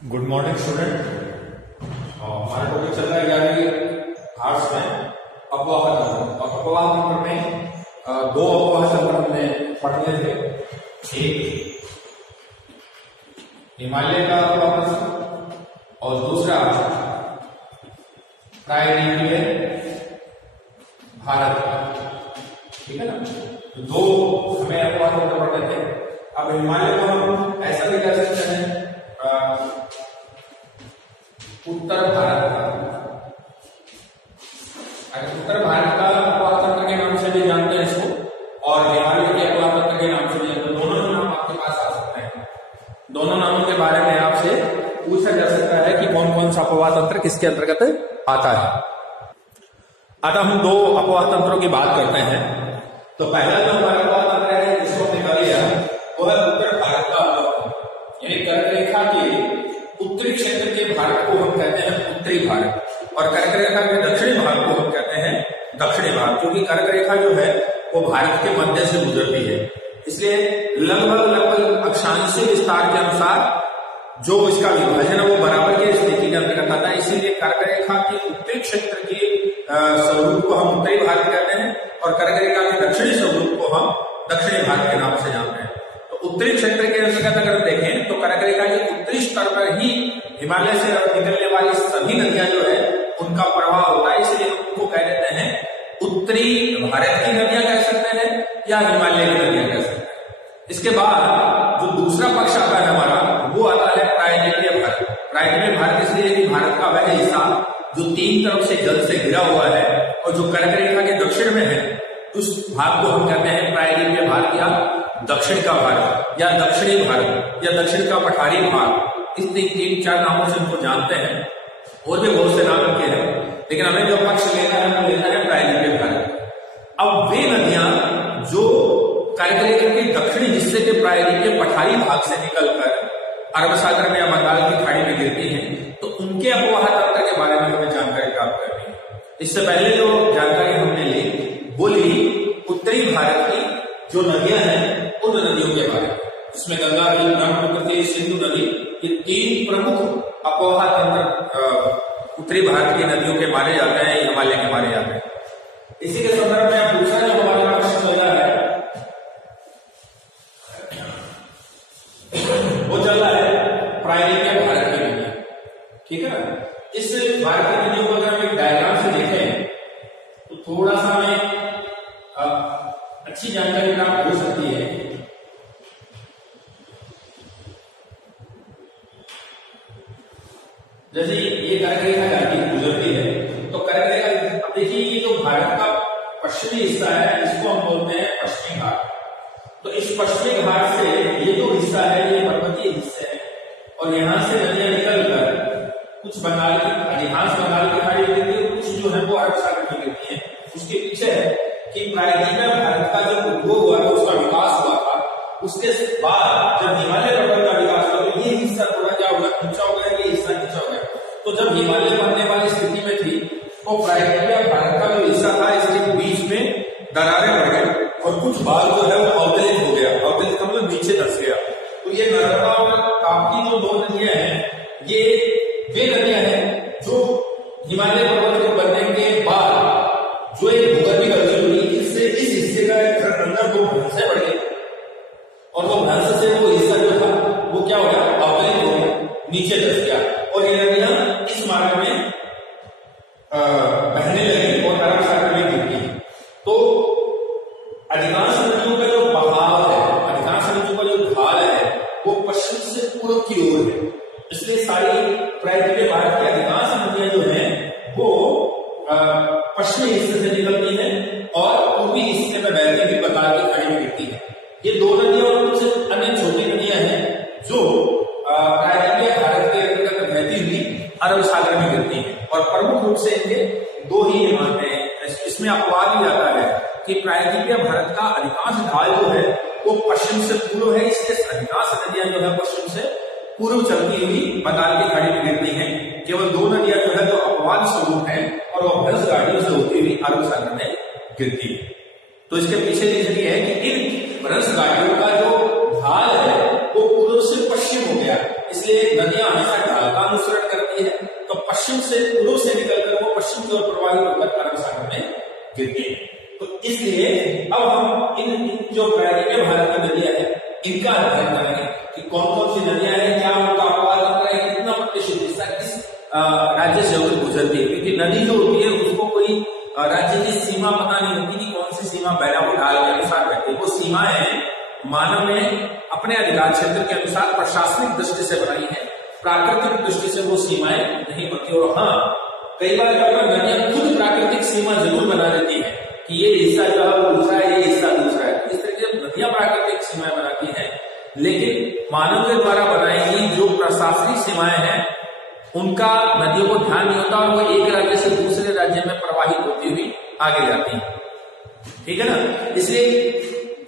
Good morning student. हमारा topic चल रहा है 11वीं आर्ट्स में अपवाह तंत्र। और अपवाह तंत्र में दो अपवाह तंत्र हमने पढ़ने थे। एक हिमालय का अपवाह तंत्र और दूसरा प्रायद्वीपीय भारत का। ठीक है ना। तो दो हमें अपवाह तंत्र पढ़ने थे। अब हिमालय को हम ऐसा भी कह सकते हैं उत्तर भारत का। उत्तर भारत का अपवाह तंत्र के नाम से भी जानते हैं इसको, और हिमालय के अपवाह तंत्र के नाम से भी जानते हैं। दोनों ही नाम आपके पास आ सकते हैं। दोनों नामों के बारे में आपसे पूछा जा सकता है कि कौन कौन सा अपवाह तंत्र किसके अंतर्गत आता है। अतः हम दो अपवाह तंत्रों की बात करते हैं। तो पहला जो हमारा अपवाह तंत्र है जिसको हमने कर लिया वो है उत्तर भारत का अपवाह तंत्र। यानी कर्क रेखा के उत्तरी क्षेत्र के भारत को हम कहते हैं उत्तरी भारत, और कर्क रेखा के दक्षिणी भाग को हम कहते हैं दक्षिणी भारत। क्योंकि कर्क रेखा जो है वो भारत के मध्य से गुजरती है, इसलिए लगभग अक्षांशीय विस्तार के अनुसार जो इसका विभाजन है वो बराबर की स्थिति के अंतर्गत आता है। इसीलिए कर्क रेखा के उत्तरी क्षेत्र के स्वरूप को हम उत्तरी भारत कहते हैं, और कर्क रेखा के दक्षिणी स्वरूप को हम दक्षिणी भारत के नाम से जानते हैं। उत्तरी क्षेत्र के अंतर्गत अगर देखें तो कर्क रेखा के उत्तरी स्तर पर ही हिमालय से निकलने वाली सभी नदियां जो है उनका प्रवाह होता है। इसलिए हम उनको कह देते हैं उत्तरी भारत की नदियां कह सकते हैं या हिमालय की नदियां कह सकते हैं। इसके बाद जो दूसरा पक्ष आता है हमारा वो आता है प्रायद्वीपीय भारत। प्रायद्वीपीय भारत इसलिए कि भारत का वह हिस्सा जो तीन तरफ से जल से घिरा हुआ है और जो कर्क रेखा के दक्षिण में है, उस भाग को हम कहते हैं प्रायद्वीपीय भारत या दक्षिण का भारत या दक्षिणी भारत या दक्षिण का पठारी भाग। इस तीन चार नामों से उनको जानते हैं, और भी बहुत से नाम रखे हैं, लेकिन हमें जो पक्ष लेना है वो लेना है प्रायद्वीपीय भारत। अब वे नदियां जो कर्क रेखा के दक्षिणी हिस्से के प्रायद्वीपीय पठारी भाग से निकलकर अरब सागर में या बंगाल की खाड़ी में गिरती हैं, तो उनके अपवाह तंत्र के बारे में हमें जानकारी प्राप्त करनी है। इससे पहले जो जानकारी हमने ली वो ली उत्तरी भारत की जो नदियां हैं उन नदियों के बारे में, जिसमें गंगा नदी, ब्रह्मपुत्र, सिंधु नदी, ये तीन प्रमुख अपवाह तंत्र उत्तरी भारत की नदियों के माने जाते हैं, हिमालय के माने जाते हैं। इसी के संदर्भ में दूसरा जो हमारे पास चल रहा है वो चल रहा है प्रायद्वीपीय भारत की नदियां। ठीक है ना। इस भारत की नदियों को अगर हम एक डायग्राम से देखें तो थोड़ा सा हमें अच्छी जानकारी प्राप्त हो सकती है। जैसे ये कर्क रेखा जाती गुजरती है, तो कर्क रेखा, अब देखिए ये जो भारत का पश्चिमी हिस्सा है इसको हम बोलते हैं पश्चिमी घाट। तो इस पश्चिमी घाट से ये जो हिस्सा है ये पर्वतीय हिस्से है, और यहाँ से नदियां निकलकर कुछ बंगाल की, अधिकांश बंगाल की खाड़ी गिरती है, कुछ जो है वो अरब सागर में गिरती है। उसके पीछे है कि प्रायद्वीपीय भारत का जब उद्भव हुआ था, उसका विकास हुआ था, उसके बाद जब हिमालय पर्वत का विकास हुआ तो ये हिस्सा थोड़ा क्या हो गया, ऊंचा हो गया, ये हिस्सा नीचा हो गया। तो जब हिमालय बनने वाली स्थिति में थी तो प्रायद्वीपीय भारत का जो हिस्सा था इसके बीच में दरारें पड़ गई और कुछ भाग जो है वो अवदलित हो गया। अवदलित मतलब नीचे धंस गया। तो ये नर्मदा और ताप्ती जो दो नदियां हैं ये वे नदियां हैं जो हिमालय पर्वत के बनने के बाद जो एक भूगर्भीय गति हुई, इससे इस हिस्से का अंदर दो भ्रंशें बढ़ गई, और वो भ्रंश से वो हिस्सा जो था वो क्या हो गया, अवदलित हो गया, नीचे धंस गया, और ये नदियां इस मार्ग में बहने लगी और अरब सागर में गिरती है। तो अधिकांश नदियों का जो बहाव है, अधिकांश नदियों का जो ढाल है वो पश्चिम से पूर्व की ओर है। इसलिए सारी प्रायद्वीपीय भारत की अधिकांश नदियां जो हैं वो पश्चिमी हिस्से से निकलती है और पूर्वी हिस्से में बहती हुई बंगाल की खाड़ी में गिरती है। ये दो नदियां और कुछ अन्य छोटी नदियां हैं जो प्रायद्वीपीय भारत के अंतर्गत बहती हुई अरब सागर में गिरती है, और प्रमुख रूप से इनके दो ही ये मानते हैं। इसमें अपवाद भी जाता है कि प्रायद्वीपीय भारत का अधिकांश ढाल जो है वो पश्चिम से पूर्व है, इसलिए अधिकांश नदियां जो है पश्चिम से पूर्व चलती हुई बंगाल की खाड़ी में गिरती हैं। केवल दो नदियां जो है जो अपवाद स्वरूप है और वो भ्रंश घाटियों से होती हुई अरब सागर में गिरती है। तो इसके पीछे रीजन ये है कि इन भ्रंश घाटियों का जो ढाल है वो पूर्व से पश्चिम हो गया, इसलिए नदियां हमेशा अनुसरण करती है, तो पश्चिम से पूर्व से निकलकर वो पश्चिम की ओर प्रवाहित होकर अरब सागर में गिरती है। तो इसलिए अब हम इन जो प्रायद्वीपीय भारत की नदियां हैं इनका अध्ययन करेंगे कि कौन कौन सी नदियां हैं, क्या उनका अपवाद होता है, कितना प्रतिशत हिस्सा किस राज्य से होकर गुजरती है। क्योंकि नदी जो होती है उसको कोई राज्य की सीमा पता नहीं होती कि कौन सी सीमा बैराबू ढाल के अनुसार रहती है। वो सीमाएं मानव ने अपने अधिकार क्षेत्र के अनुसार प्रशासनिक दृष्टि से बनाई है, प्राकृतिक दृष्टि से वो सीमाएं नहीं बनती। और हाँ, कई बार नदियां खुद प्राकृतिक सीमा जरूर बना देती है कि ये हिस्सा जो है वो दूसरा है, ये हिस्सा दूसरा है। इस तरीके से नदियां प्राकृतिक सीमाएं बनाती हैं, लेकिन मानव के द्वारा बनाई गई जो प्रशासनिक सीमाएं हैं उनका नदियों को ध्यान नहीं होता और वो एक राज्य से दूसरे राज्य में प्रवाहित होती हुई आगे जाती है। ठीक है ना। इसलिए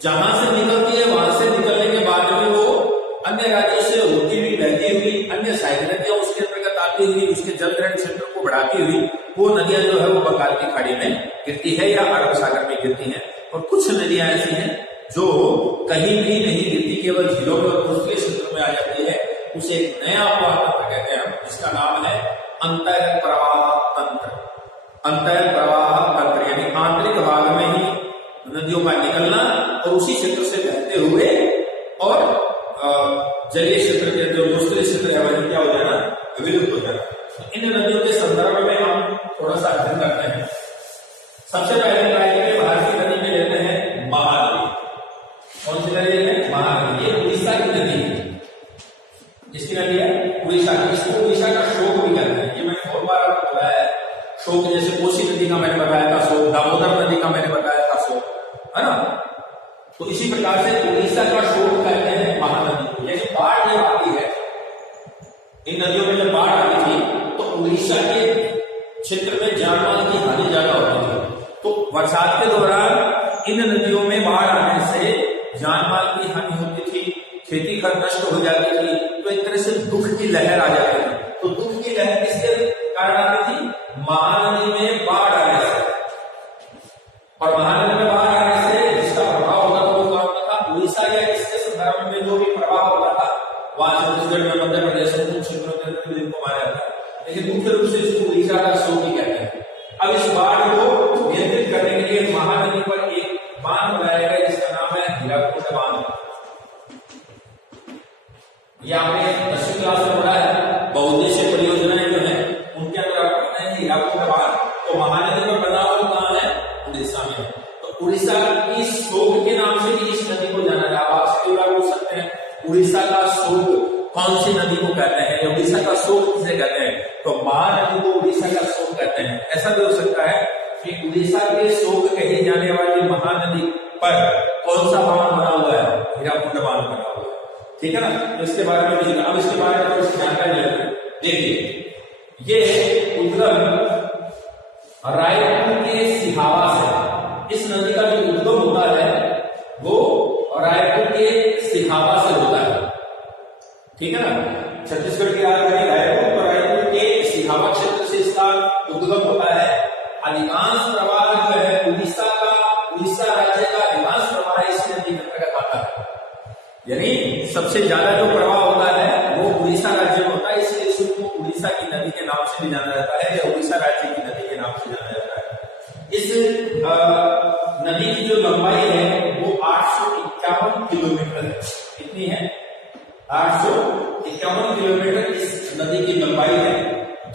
जहां से निकलती है वहां से निकलने के बाद में वो अन्य राज्यों से होती हुई बहती हुई अन्य सहायक नदियां उसके अंतर्गत आती हुई उसके जल ग्रहण क्षेत्र को बढ़ाती हुई वो नदियां जो है वो बंगाल की खाड़ी में गिरती है या अरब सागर में गिरती हैं। और कुछ नदियां ऐसी हैं जो कहीं भी नहीं गिरती, केवल झीलों में और कोस्टल क्षेत्र में आ जाती है। उसे एक नया अपवाद तंत्र कहते हैं, जिसका नाम है अंतर प्रवाह तंत्र। अंतर प्रवाह तंत्र यानी आंतरिक भाग में ही नदियों का निकलना और उसी क्षेत्र से बहते हुए और जलीय क्षेत्र के जो कोस्टल क्षेत्र है वह क्या हो जाना, विलुप्त हो जाना। इन नदियों के संदर्भ में हम थोड़ा सा अध्ययन करते हैं। सबसे पहले प्रायद्वीपीय भारत की नदी में लेते हैं महानदी। कौन सी नदी है? महानदी। ये उड़ीसा की नदी है। जिसकी नदी है उड़ीसा की, इसको उड़ीसा का शोक भी कहते हैं। ये मैंने बहुत बार आपको बताया है। शोक जैसे कोसी नदी का मैंने बताया था शोक, दामोदर नदी का मैंने बताया था शोक, है ना। तो इसी प्रकार से उड़ीसा का शोक कहते हैं महानदी को। जैसे बाढ़ जब आती है, इन नदियों में जब बाढ़ आती थी तो उड़ीसा के क्षेत्र में जान माल की हानि ज्यादा होती थी। तो बरसात के दौरान इन नदियों में बाढ़ आने से जान माल की हानि होती थी, खेती खत नष्ट हो जाती थी। तो एक तरह से दुख की लहर आ जाती थी। तो दुख की लहर किसके कारण आती थी? महानदी में बाढ़ आने से। और महानदी में बाढ़ आने से जिसका प्रभाव होता था वो क्या होता था? उड़ीसा या इसके संदर्भ में जो भी प्रभाव होता था वहां छत्तीसगढ़ में, मध्य प्रदेश में कुछ क्षेत्रों के अंदर जिनको मारा जाता है, लेकिन मुख्य रूप से इसको उड़ीसा का शोक ही कहते हैं। अब इस बाढ़ को नियंत्रित करने के लिए महानदी पर एक बांध बनाया गया जिसका नाम है हीराकुंड बांध। ये आपने 10वीं क्लास में पढ़ा है। बहुउद्देशीय परियोजनाएं जो है उनके अंदर आप पढ़ते हैं हीराकुंड बांध। तो महानदी पर बना हुआ कहां है? उड़ीसा में। तो उड़ीसा की शोक के नाम से भी इस नदी को जाना जाता है। आपसे पूछ सकते हैं उड़ीसा का शोक कौन सी नदी को कहते हैं, या उड़ीसा का शोक किसे कहते हैं? तो महानदी को उड़ीसा का शोक कहते हैं। ऐसा भी हो सकता है कि उड़ीसा के शोक कही जाने वाली महानदी पर कौन सा बांध बना हुआ है? हीराकुंड बांध बना हुआ है। ठीक है ना। तो इसके बारे में भी, अब इसके बारे में थोड़ी जानकारी लेते हैं। देखिए, ये उद्गम रायपुर के सिहावा से, इस नदी का जो उद्गम होता है वो रायपुर के सिहावा से होता है। ठीक है ना। छत्तीसगढ़ की राजधानी रायपुर, तो रायपुर के सिहावा क्षेत्र से इसका उद्गम होता है। अधिकांश प्रवाह जो है उड़ीसा राज्य का अधिकांश प्रवाह इस नदी के अंतर्गत आता है। यानी सबसे ज्यादा जो प्रवाह होता है वो उड़ीसा राज्य में होता है, इसलिए इसको उड़ीसा की नदी के नाम से भी जाना जाता है या उड़ीसा राज्य की नदी के नाम से जाना जाता है। इस नदी की जो लंबाई है वो 851 किलोमीटर है। कितनी है? 851 किलोमीटर इस नदी की लंबाई है।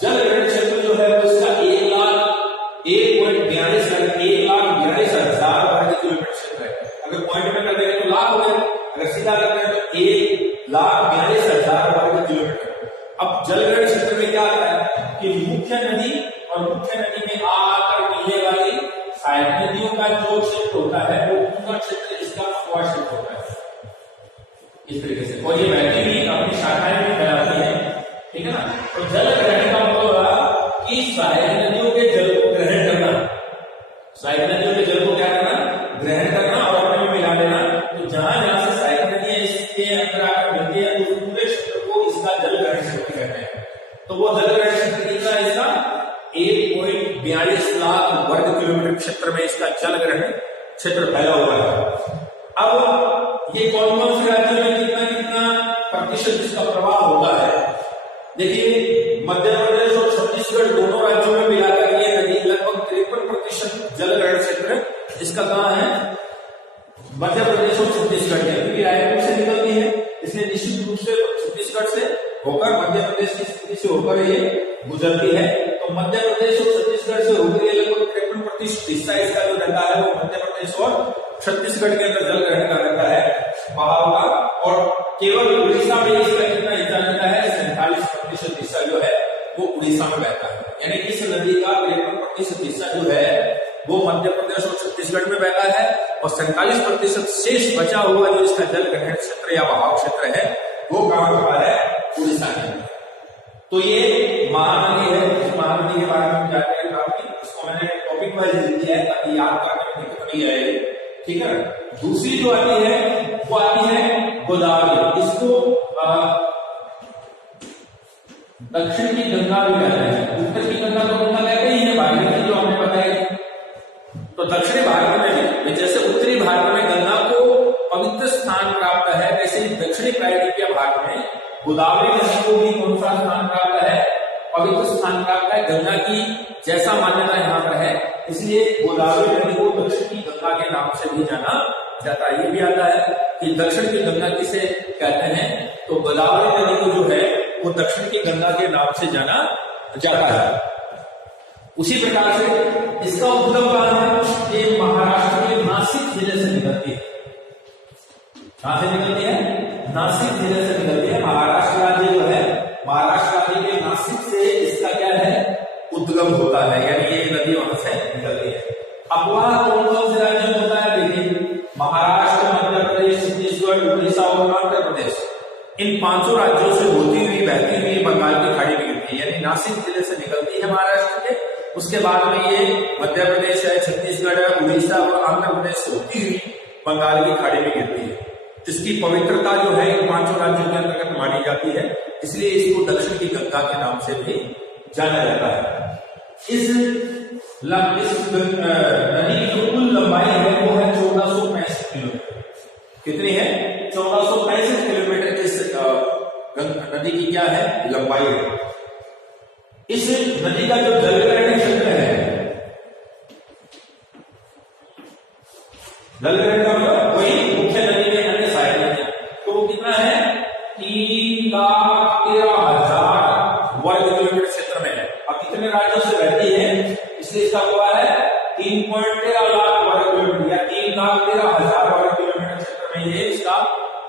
जल ग्रहण क्षेत्र जो है वो इसका 1,42,000 वर्ग किलोमीटर क्षेत्र है। अगर पॉइंट में कर देंगे तो लाख हो गए, अगर सीधा करते हैं तो 1,42,000 वर्ग किलोमीटर। अब जलग्रहण क्षेत्र में क्या आता है कि मुख्य नदी और मुख्य नदी में आकर मिलने वाली सहायक नदियों का जो क्षेत्र होता है वो पूरा क्षेत्र इसका अफवाह क्षेत्र होता है। इस तरीके से, और ये बहती हुई अपनी शाखाएं भी फैलाती है। ठीक है ना। तो जल ग्रहण का मतलब हुआ कि सहायक नदियों के जल को ग्रहण करना, सहायक नदियों के जल को क्या करना? ग्रहण करना और अपने में मिला देना। तो जहां जहां से सहायक नदियां इसके अंदर आकर मिलती है उस पूरे क्षेत्र को इसका जल ग्रहण क्षेत्र कहते हैं। तो वो जल ग्रहण क्षेत्र कितना है इसका? 1.42 लाख वर्ग किलोमीटर क्षेत्र में इसका जल ग्रहण क्षेत्र फैला हुआ है। अब ये कौन कौन से राज्यों में कितना कितना प्रतिशत इसका प्रभाव होता है? देखिए मध्य प्रदेश और छत्तीसगढ़ दोनों राज्यों में मिलाकर ये नदी लगभग 53% जल ग्रहण क्षेत्र इसका कहाँ है, मध्य प्रदेश और छत्तीसगढ़ के, क्योंकि रायपुर से निकलती है इसलिए निश्चित रूप से छत्तीसगढ़ से होकर मध्य प्रदेश की स्थिति से होकर ये गुजरती है। तो मध्य प्रदेश और छत्तीसगढ़ से होकर ये लगभग 53% हिस्सा इसका जो रहता है वो मध्य प्रदेश और छत्तीसगढ़ के अंदर जल ग्रहण का रहता है बहाव का, और केवल उड़ीसा में इसका कितना हिस्सा रहता है, 47% हिस्सा जो है वो उड़ीसा में बहता है। यानी कि इस नदी का 53% हिस्सा जो है वो मध्य प्रदेश और छत्तीसगढ़ में बहता है, और 47% शेष बचा हुआ जो इसका जल ग्रहण क्षेत्र या बहाव क्षेत्र है वो कहां का है, उड़ीसा के अंदर। तो ये महानदी है, इस महानदी के बारे में जानकारी प्राप्त की, इसको मैंने टॉपिक वाइज लिख दिया है ताकि याद करने में दिक्कत नहीं आएगी, ठीक है। दूसरी जो आती है वो आती है गोदावरी, इसको दक्षिण की गंगा भी कहते हैं, उत्तर की गंगा तो गंगा कहते ही है, भागीरथी जो हमने बताया। तो दक्षिणी भारत में भी जैसे उत्तरी भारत में गंगा को पवित्र स्थान प्राप्त है, वैसे ही दक्षिणी प्रायद्वीपीय भारत में गोदावरी नदी को भी कौन सा स्थान प्राप्त है, पवित्र स्थान प्राप्त है गंगा की जैसा मान्यता यहाँ पर है, इसलिए गोदावरी नदी को दक्षिण की गंगा के नाम से भी जाना जाता है। ये भी आता है कि दक्षिण की गंगा किसे कहते हैं, तो गोदावरी नदी को जो है वो दक्षिण की गंगा के नाम से जाना जाता है। उसी प्रकार से इसका उद्गम कहां है, ये महाराष्ट्र के नासिक जिले से निकलती है। कहां से निकलती है, नासिक जिले से निकलती है। महाराष्ट्र राज्य जो है, महाराष्ट्र राज्य के नासिक से इसका क्या है, उद्गम होता है, यानी ये नदी वहां से निकलती है। अपवाह कौन कौन से राज्य में होता है, देखिए महाराष्ट्र, मध्य प्रदेश, छत्तीसगढ़, उड़ीसा और आंध्र प्रदेश, इन 5 राज्यों से होती हुई बहती हुई बंगाल की खाड़ी में गिरती है, यानी नासिक जिले से निकलती है महाराष्ट्र के, उसके बाद में ये मध्य प्रदेश है, छत्तीसगढ़ है, उड़ीसा और आंध्र प्रदेश से होती हुई बंगाल की खाड़ी में गिरती है। इसकी पवित्रता जो है इन 5 राज्यों के अंतर्गत मानी जाती है, इसलिए इसको दक्षिण की गंगा के नाम से भी जाना जाता है। इस नदी की जो कुल लंबाई है वो है 1465 किलोमीटर। कितनी है, 1465 किलोमीटर इस नदी की क्या है, लंबाई है। इस नदी का जो जल ग्रहण क्षेत्र है, जल ग्रहण का मतलब वही मुख्य नदी में अन्य सहायक नदियां, तो वो कितना है, 3,13,000 वर्ग किलोमीटर क्षेत्र में है। अब कितने राज्यों से बहती है, इसलिए इसका हुआ है 3.13 लाख वर्ग किलोमीटर या 3,13,000 वर्ग किलोमीटर क्षेत्र में ये इसका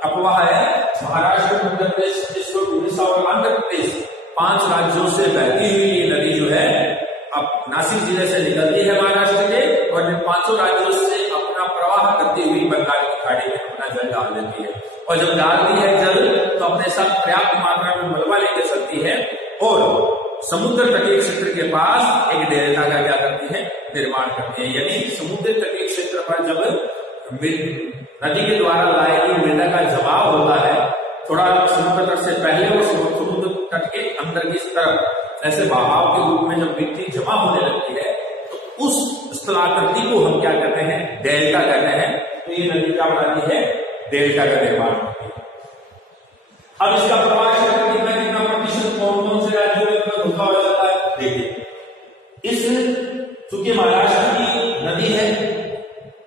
अपवाह है। महाराष्ट्र, मध्य प्रदेश, छत्तीसगढ़, उड़ीसा और आंध्र प्रदेश 5 राज्यों से बहती हुई ये नदी जो है अब नासिक जिले से निकलती है महाराष्ट्र के, और इन 5 राज्यों से अपना प्रवाह करती हुई बंगाल की खाड़ी में अपना जल डाल देती है, और जब डालती है जल तो अपने साथ पर्याप्त मात्रा में मलबा लेकर चलती है, और समुद्र तटीय क्षेत्र के पास एक डेल्टा का क्या करती है, निर्माण करती है। यानी समुद्र तटीय क्षेत्र पर जब नदी के द्वारा लाए गई मृदा का जमाव होता है, थोड़ा समुद्र तट से पहले और समुद्र तट के अंदर की तरफ ऐसे बहाव के रूप में जब मिट्टी जमा होने लगती है, तो उस स्थलाकृति को हम क्या कहते हैं, डेल्टा कहते हैं। तो ये नदी क्या बनाती है, डेल्टा का निर्माण करती है। अब इसका प्रवाह क्षेत्र कितना प्रतिशत कौन कौन से राज्यों में होता हो जाता है, देखिए इस चूंकि महाराष्ट्र की नदी है,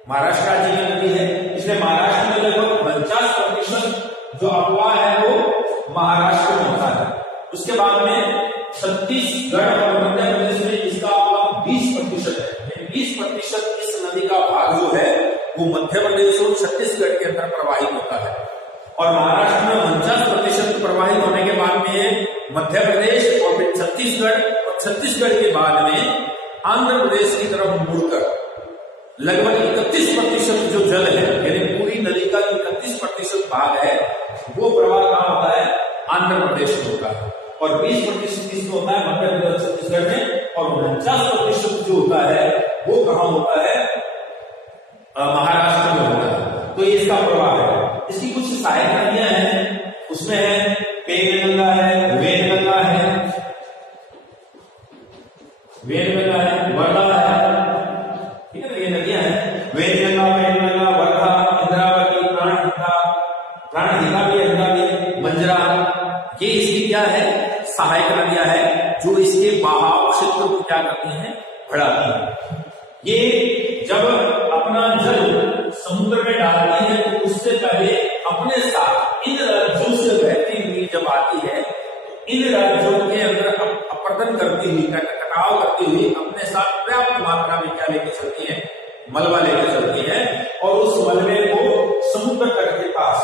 महाराष्ट्र राज्य की नदी है, इसलिए महाराष्ट्र में लगभग 50% जो अपवाह है वो महाराष्ट्र में होता है। उसके बाद में छत्तीसगढ़ और मध्य प्रदेश में इसका अपवाह 20% है, 20% इस नदी का भाग जो है वो मध्य प्रदेश और छत्तीसगढ़ के अंदर प्रवाहित होता है, और महाराष्ट्र में 49% प्रवाहित होने के बाद में मध्य प्रदेश और फिर छत्तीसगढ़, और छत्तीसगढ़ के बाद में आंध्र प्रदेश की तरफ मुड़कर लगभग 31% जो जल है, यानी पूरी नदी का 31% भाग है वो प्रवाह कहां होता है, आंध्र प्रदेश में होता है, और 20% किसमें होता है, मध्य प्रदेश छत्तीसगढ़ में, और 49% जो होता है वो कहां होता है, महाराष्ट्र में होता है। तो ये इसका प्रवाह है। इसकी कुछ सहायक नदियां हैं, उसमें है पेनगंगा है, वेनगंगा है, वेनगंगा है, वर्धा है, ठीक है, ये नदियां हैं, वेनगंगा, पेनगंगा, वर्धा, इंद्रावती, प्राणहिता भी है, मंजरा, ये इसकी क्या है, सहायक नदियां हैं जो इसके बहाव क्षेत्र को क्या करती हैं, बढ़ाती हैं। ये जब अपना जल समुद्र में डालती है तो उससे पहले अपने साथ इन राज्यों से बहती हुई जब आती है तो इन राज्यों के अंदर अपरदन करती हुई, कटाव करती हुई अपने साथ पर्याप्त मात्रा में क्या लेके चलती है, मलबा लेके चलती है और उस मलबे को समुद्र तट के पास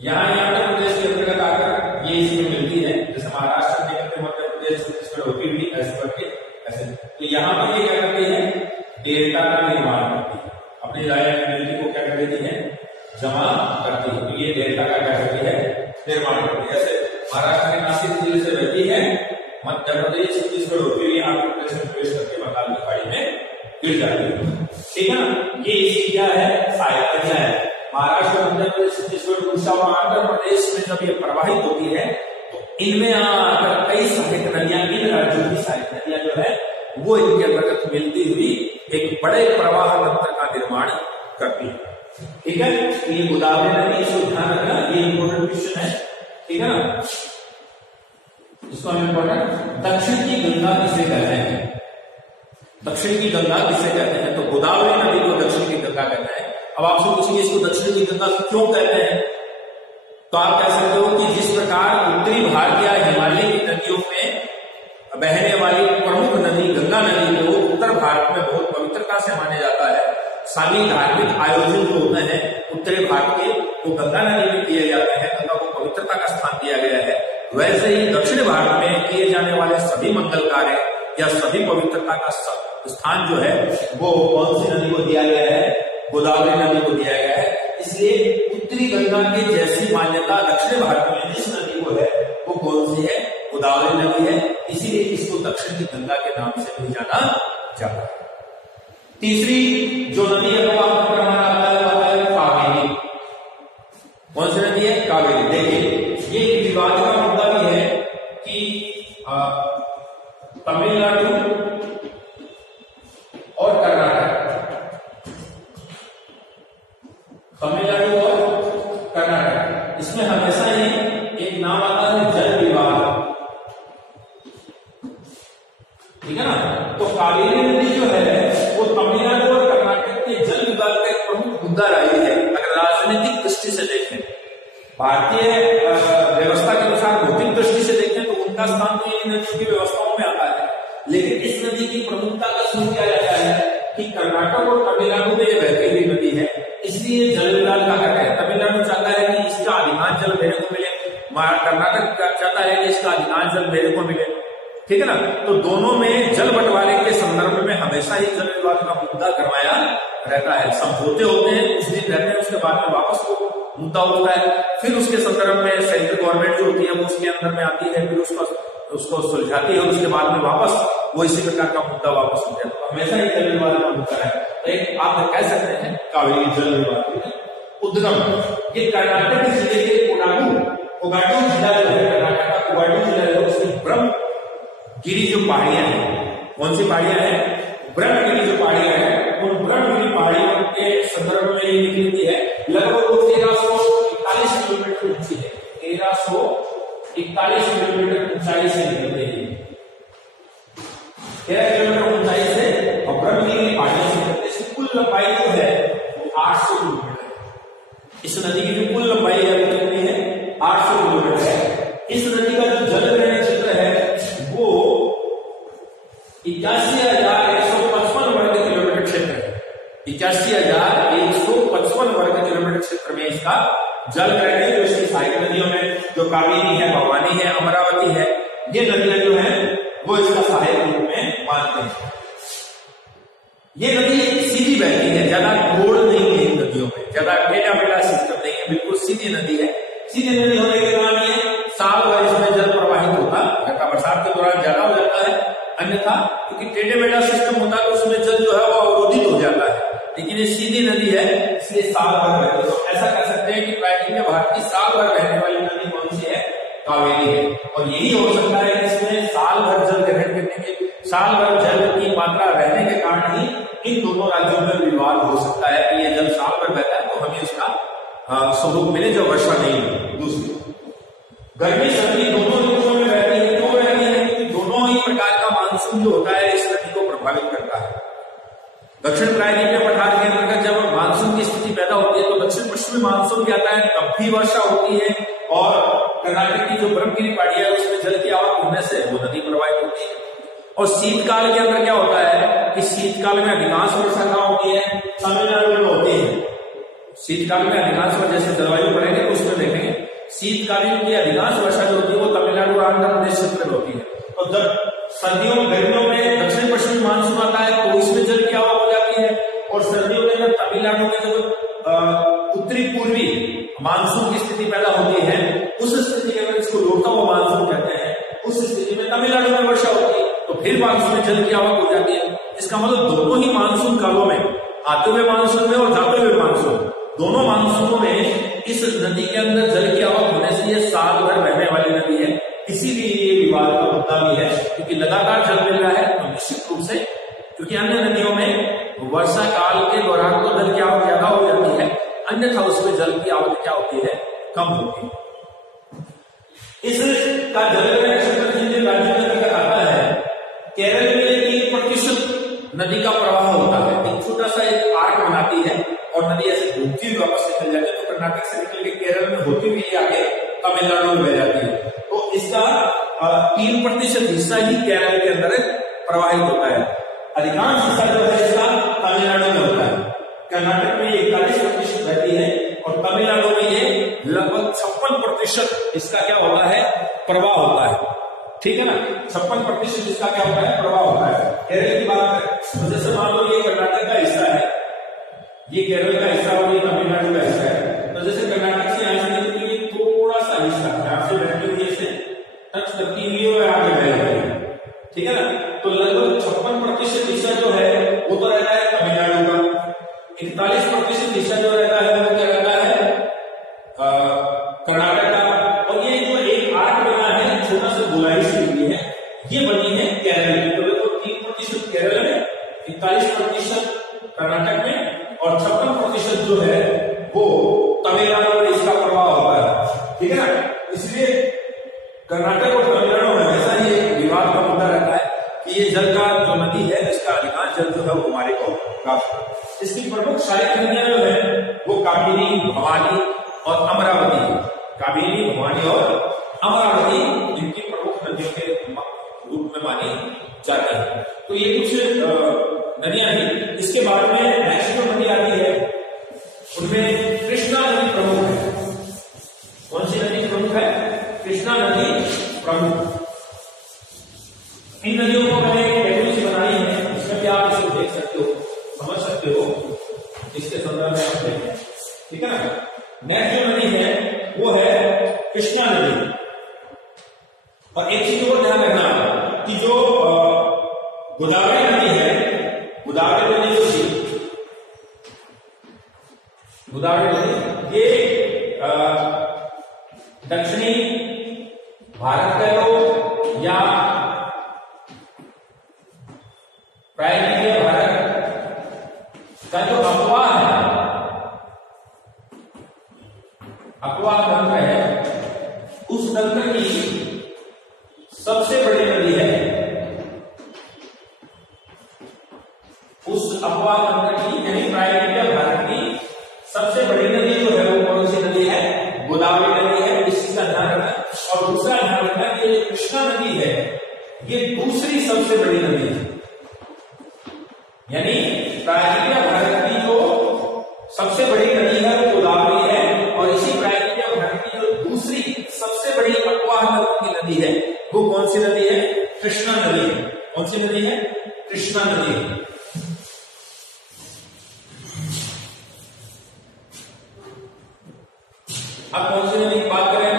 यहाँ आंध्र प्रदेश के अंतर्गत आकर ये इसमें मिलती है, जैसे महाराष्ट्र में मध्य प्रदेश छत्तीसगढ़ होती हुई ऐसे करके ऐसे, तो यहाँ पर ये क्या करती है, डेल्टा का निर्माण करती है, अपनी लायबिलिटी को क्या कर देती है, जमा करती है। तो ये डेल्टा का क्या करती है, निर्माण करती है। ऐसे महाराष्ट्र के नासिक जिले से बहती है, मध्य प्रदेश छत्तीसगढ़ होती हुई आंध्र प्रदेश में प्रवेश करके बंगाल की खाड़ी में गिर जाती है। ठीक है ना, ये इसकी क्या है, सहायता क्या है। महाराष्ट्र, मध्य प्रदेश, छत्तीसगढ़, उड़ीसा और आंध्र प्रदेश में जब ये प्रवाहित होती है तो इनमें आकर कई सहायक नदियां, इन राज्यों की सहायक नदियां जो है वो इनके अंतर्गत मिलती हुई एक बड़े प्रवाह तंत्र का निर्माण करती है। ठीक है, ये गोदावरी नदी, इसको ध्यान रखना, ये इंपोर्टेंट क्वेश्चन है। ठीक है ना, इसको हम इंपोर्टेंट, दक्षिण की गंगा किसे कहते हैं, दक्षिण की गंगा किसे कहते हैं, तो गोदावरी नदी को दक्षिण की गंगा कहते हैं। अब आपसे पूछेंगे इसको दक्षिण की गंगा क्यों कहते हैं, तो आप कह सकते हो कि जिस प्रकार उत्तरी भारत या हिमालय की नदियों में बहने वाली प्रमुख नदी गंगा नदी को उत्तर भारत में बहुत पवित्रता से माना जाता है, सभी धार्मिक आयोजन जो होते हैं उत्तरी भारत के वो गंगा नदी में किए जाते हैं, गंगा को पवित्रता का स्थान दिया गया है, वैसे ही दक्षिण भारत में किए जाने वाले सभी मंगल कार्य या सभी पवित्रता का स्थान जो है वो कौन सी नदी को दिया गया है, गोदावरी नदी को दिया गया है। इसलिए उत्तरी गंगा की जैसी मान्यता दक्षिण भारत में जिस नदी को है वो कौन सी है, गोदावरी नदी है, इसीलिए इसको दक्षिण की गंगा के नाम से भी जाना जाता है। तीसरी जो नदी है वो आपका आता है कावेरी। कौन सी नदी है, कावेरी। देखिए ये विवाद का मुद्दा भी है कि तमिलनाडु और कर्नाटक, तमिलनाडु और कर्नाटक, इसमें हमेशा ही एक नाम आता है जल विवाद। ठीक है ना, तो कावेरी नदी जो है वो तमिलनाडु और कर्नाटक के जल विवाद का एक प्रमुख मुद्दा रही है। अगर राजनीतिक दृष्टि से देखें, भारतीय व्यवस्था के अनुसार भौतिक दृष्टि से देखें तो उनका स्थान तो इन नदियों की व्यवस्थाओं में आता है, लेकिन इस नदी की प्रमुखता का शुरू किया जाता है कि कर्नाटक और तमिलनाडु में ये बहती हुई नदी है, इसलिए जल विवाद का कहते हैं। तमिलनाडु चाहता है कि इसका अधिकांश जल मेरे को मिले, कर्नाटक चाहता है कि इसका अधिकांश जल मेरे को मिले। ठीक है ना, तो दोनों में जल बंटवारे के संदर्भ में हमेशा ही जल विवाद का मुद्दा करवाया रहता है। समझौते होते हैं, कुछ दिन रहते हैं, उसके बाद में वापस वो मुद्दा होता है, फिर उसके संदर्भ में सेंट्रल गवर्नमेंट जो होती है वो उसके अंदर में आती है, फिर उसको सुलझाती है, उसके बाद में वापस वो इसी प्रकार का मुद्दा वापस हो जाता है। हमेशा ही जल विवाद का मुद्दा है। तो एक आप कह सकते हैं कावेरी जल विवाद उद्गम ये कर्नाटक जिले के कोडागु जिला जो है, कर्नाटक का कोडागु जिला है, उसकी ब्रह्मगिरी जो पहाड़ियां हैं, कौन सी पहाड़ियां हैं, ब्रह्मगिरी जो पहाड़ियां हैं, उन ब्रह्मगिरी पहाड़ियों के संदर्भ में ये निकलती है। लगभग 1341 किलोमीटर ऊंची है, 1341 किलोमीटर ऊंचाई से निकलते हैं, 13 किलोमीटर ऊंचाई से, और ब्रह्मगिरी पहाड़ियों से निकलते। इसकी कुल लंबाई जो है वो 800 किलोमीटर है। इस नदी की जो कुल लंबाई है वो कितनी है, 800 किलोमीटर है। इस नदी का जो जलग्रहण क्षेत्र है वो 81,155 वर्ग किलोमीटर क्षेत्र है। 81,155 वर्ग किलोमीटर क्षेत्र में इसका जल ग्रहण है। जो इसकी सहायक नदियों में जो कावेरी है, भवानी है, अमरावती है, ये नदियां जो है वो इसका सहायक रूप में मानते हैं। ये नदी सीधी बहती है, ज्यादा गोड़ नहीं है, इन नदियों में ज्यादा टेढ़ा मेढ़ा सिस्टम नहीं है, बिल्कुल सीधी नदी है। सीधी नदी होने के कारण ये साल भर इसमें जल प्रवाहित होता है, बरसात के दौरान ज्यादा हो जाता है, अन्यथा क्योंकि टेढ़े मेढ़ा सिस्टम होता है तो उसमें जल जो है वो अवरोधित हो जाता है। लेकिन ये सीधी नदी है इसलिए साल भर बहती है। तो ऐसा कह सकते हैं कि प्राचीन भारत की साल भर बहने वाली नदी कौन सी है, कावेरी है। और यही हो सकता है कि इसमें साल भर जल ग्रहण करने के, साल भर जल की मात्रा रहने के कारण ही इन दोनों राज्यों में विवाद हो सकता है कि ये जल साल भर बहता है तो हमें इसका स्वरूप मिले जो वर्षा नहीं हो। दूसरी, गर्मी सर्दी दोनों ऋतुओं में रहती है। क्यों रहती है? क्योंकि दोनों ही प्रकार का मानसून जो होता है इस नदी को प्रभावित करता है। दक्षिण प्रायद्वीपीय पठार के अंतर्गत जब मानसून की स्थिति पैदा होती है तो दक्षिण पश्चिमी मानसून क्या आता है, तब भी वर्षा होती है, और कर्नाटक की जो ब्रह्मगिरी पहाड़ी है उसमें जल की आवक होने से वो नदी प्रवाहित होती है। और शीतकाल के अंदर क्या होता है कि शीतकाल में अधिकांश वर्षा कहाँ होती है, तमिलनाडु में होती है। शीतकाल में अधिकांश वर्षा, जैसे जलवायु पढ़ेंगे तो उसमें देखेंगे शीतकालीन की अधिकांश वर्षा जो होती है वो तमिलनाडु और आंध्र प्रदेश क्षेत्र में होती है। और जब सर्दियों गर्मियों में दक्षिण पश्चिमी मानसून आता है तो इसमें जल की आवक हो जाती है, और सर्दियों के अंदर तमिलनाडु में जब उत्तरी पूर्वी मानसून की स्थिति पैदा होती है उस स्थिति के अंदर, इसको लौटता हुआ मानसून कहते हैं, उस स्थिति में तमिलनाडु में वर्षा होती है तो फिर मानसून में जल की आवक हो जाती है। इसका मतलब दोनों ही मानसून कालों में, आते हुए मानसून में और जाते हुए मानसून, दोनों मानसूनों में इस नदी के अंदर जल की आवक होने से ये साल भर बहने वाली नदी है। इसीलिए ये विवाद का मुद्दा भी है, क्योंकि लगातार जल मिल रहा है तो निश्चित रूप से, क्योंकि अन्य नदियों में वर्षा काल के दौरान तो जल की आवक ज्यादा हो जाती है, अन्यथा उसमें जल की आवक क्या होती है, कम होती है। इसका जल राज्य नदी का आता है, केरल में 3% नदी का प्रवाह होता है। एक छोटा सा एक आर्क बनाती है और नदी ऐसे घूमती हुई वापस निकल जाती है, तो कर्नाटक से निकल के केरल में होती हुई आगे तमिलनाडु में बह जाती है। तो इसका 3% हिस्सा ही केरल के अंदर प्रवाहित होता है, अधिकांश हिस्सा जो है इसका तमिलनाडु में होता है। कर्नाटक में 41% रहती है और तमिलनाडु में ये लगभग 56% इसका क्या होता है, प्रवाह होता है। ठीक है ना, 56% इसका क्या होता है, प्रवाह होता है। केरल की बात करें तो जैसे मान लो ये कर्नाटक का हिस्सा है, ये केरल का हिस्सा और ये तमिलनाडु का हिस्सा है, तो जैसे कर्नाटक से यहाँ से निकलती है थोड़ा सा हिस्सा यहाँ से बहती हुई ऐसे टच करती हुई और आगे बह जाती है। ठीक है ना, तो लगभग 56% हिस्सा जो है वो तो रहता है तमिलनाडु का, 41% हिस्सा जो रहता है वो क्या रहता है, कर्नाटक का। और ये जो एक आर्क बना है छोटा सा गोलाई से हुई है, ये बनी है केरल की। तो 3% केरल में, 41% कर्नाटक में और 56% जो है वो तमिलनाडु में इसका प्रभाव होता है। ठीक है ना, इसलिए कर्नाटक और तमिलनाडु में हमेशा ये विवाद का मुद्दा रहता है कि ये जल का जो नदी है इसका अधिकांश जल जो है वो हमारे को प्राप्त है। इसकी प्रमुख सहायक नदियां जो है वो काबिनी, भवानी और अमरावती। काबिनी, भवानी और अमरावती इनकी प्रमुख नदियों के रूप में मानी जाती है। तो ये कुछ नदियां हैं। इसके बाद में नेक्स्ट जो नदी आती है उनमें कृष्णा नदी प्रमुख है। कौन सी नदी प्रमुख है? कृष्णा नदी प्रमुख। इन नदियों को मैंने टेबल से बनाई है, इसमें भी आप इसको देख सकते हो, समझ सकते हो, इसके संदर्भ में आप देखें। ठीक है ना, नेक्स्ट जो नदी है वो है कृष्णा नदी। और एक चीज और ध्यान रखना कि जो गोदावरी नदी है, गोदावरी नदी जो थी, गोदावरी नदी ये दक्षिणी भारत का लो या प्रायद्वीपीय भारत का जो अपवाह है, अपवाह तंत्र है, उस तंत्र की सबसे बड़ी नदी है। उस अपवाह तंत्र की यानी प्रायद्वीपीय भारत की सबसे बड़ी नदी जो है वो कौन सी नदी है? गोदावरी नदी है। इस चीज का ध्यान रखना। और दूसरा ध्यान रखना कि ये कृष्णा नदी है, ये दूसरी सबसे बड़ी नदी है। यानी प्रायद्वीपीय भारत की जो सबसे बड़ी नदी है वो गोदावरी है, और इसी प्रायद्वीपीय भारत की जो दूसरी सबसे बड़ी अपवाह तंत्र की नदी है वो कौन सी नदी है? कृष्णा नदी है। कौन सी नदी है? कृष्णा नदी है। अब कौन सी नदी की बात करें?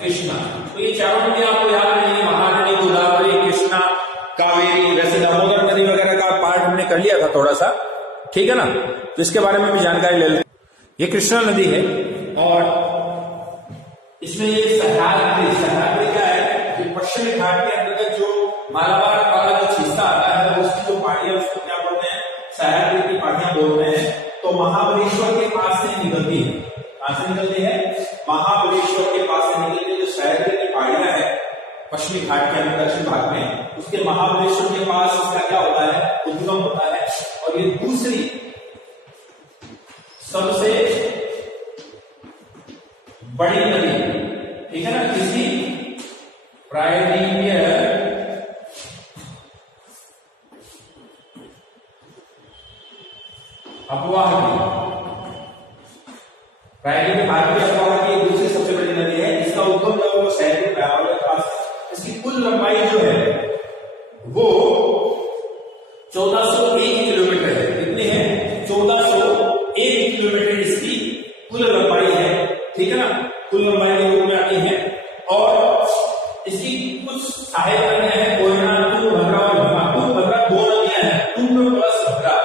कृष्णा। तो ये चारों नदी आपको याद रहेंगी, महानदी, गोदावरी, कृष्णा, कावेरी। वैसे दामोदर नदी वगैरह का पार्ट हमने कर लिया था थोड़ा सा, ठीक है ना, तो इसके बारे में भी जानकारी ले लेते। ये कृष्णा नदी है और इसमें ये सह्याद्री क्या है कि पश्चिमी घाट के अंतर्गत जो मालाबार वाला जो हिस्सा आता है उसकी जो पहाड़ियां उसको क्या बोलते हैं? सह्याद्री की पहाड़ियां बोलते हैं। तो महाबलेश्वर के पास से निकलती है। कहां से पश्चिमी घाट के अंदर दक्षिण भाग में, उसके महाबलेश्वर के पास इसका क्या होता है, उद्गम होता है। और ये दूसरी सबसे बड़ी नदी, ठीक है ना, किसी प्रायद्वीपीय अपवाह की, प्रायद्वीपीय भारतीय अपवाह की दूसरी सबसे बड़ी नदी है। इसका उद्गम जो है वो शहर के पास। इसकी कुल लंबाई जो है वो 1401 किलोमीटर है। कितनी है? 1401 किलोमीटर इसकी कुल लंबाई है, ठीक है ना, कुल लंबाई के रूप में आती है। और इसकी कुछ सहायक नदियां हैं, कोयना, तुंगभद्रा और भीमा। तुंगभद्रा दो नदियां हैं, तुंग प्लस भद्रा,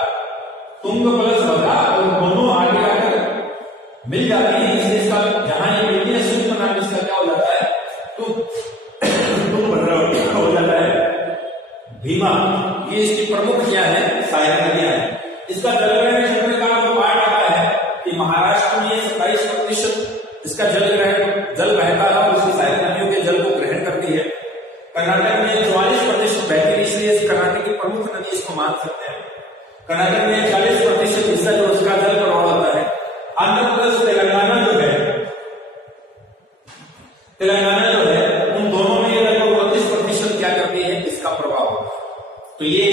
तुंग प्लस भद्रा, और दोनों आगे आकर मिल जाती है। इसलिए इसका जहां ये मिलती है संयुक्त नाम इसका क्या हो जाता है, तुंगभद्रा हो जाता है। भीमा, ये इसकी प्रमुख क्या है, सहायक नदियां हैं। इसका जलग्रहण क्षेत्र का जो पार्ट आता है कि महाराष्ट्र में 27% इसका जल बहता है, उसकी सहायक नदियों के जल को ग्रहण करती है। कर्नाटक में 44% बहती है, इसलिए कर्नाटक की प्रमुख नदी इसको मान सकते हैं। कर्नाटक में 40% हिस्सा जो उसका जल प्रवाह होता है। आंध्र प्रदेश, तेलंगाना जो है, उन दोनों में लगभग 32% क्या करती है, इसका प्रभाव होता है। तो ये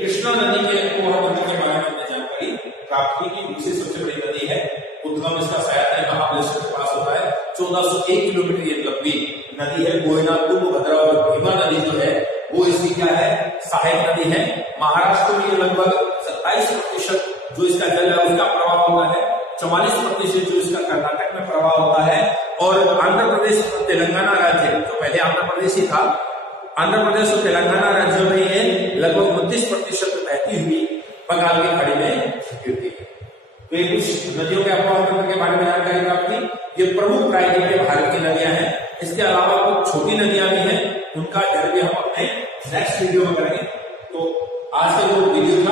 कृष्णा नदी के उपमहाद्वीप के बारे में हमने जानकारी प्राप्त की कि दूसरी सबसे बड़ी नदी है। उद्गम इसका शायद महाबलेश्वर के पास होता है। 1401 किलोमीटर ये लंबी नदी है। कोयना, तुंगभद्रा और भीमा नदी जो है वो इसकी क्या है, सहायक नदी है। महाराष्ट्र में लगभग 27% जो इसका जल है उसका प्रवाह होता है। 44% जो इसका कर्नाटक में प्रवाह होता है। और आंध्र प्रदेश और तेलंगाना राज्य, जो पहले आंध्र प्रदेश ही था, आंध्र प्रदेश और तेलंगाना राज्यों में ये लगभग 29% बहती हुई बंगाल की खाड़ी में गिरती है। तो ये कुछ नदियों के अपवाह तंत्र के बारे में जानकारी प्राप्त की। ये प्रमुख प्रायद्वीपीय भारत की नदियां हैं। इसके अलावा कुछ छोटी नदियां भी हैं, उनका अध्ययन भी हम अपने नेक्स्ट वीडियो में करेंगे। तो आज का जो वीडियो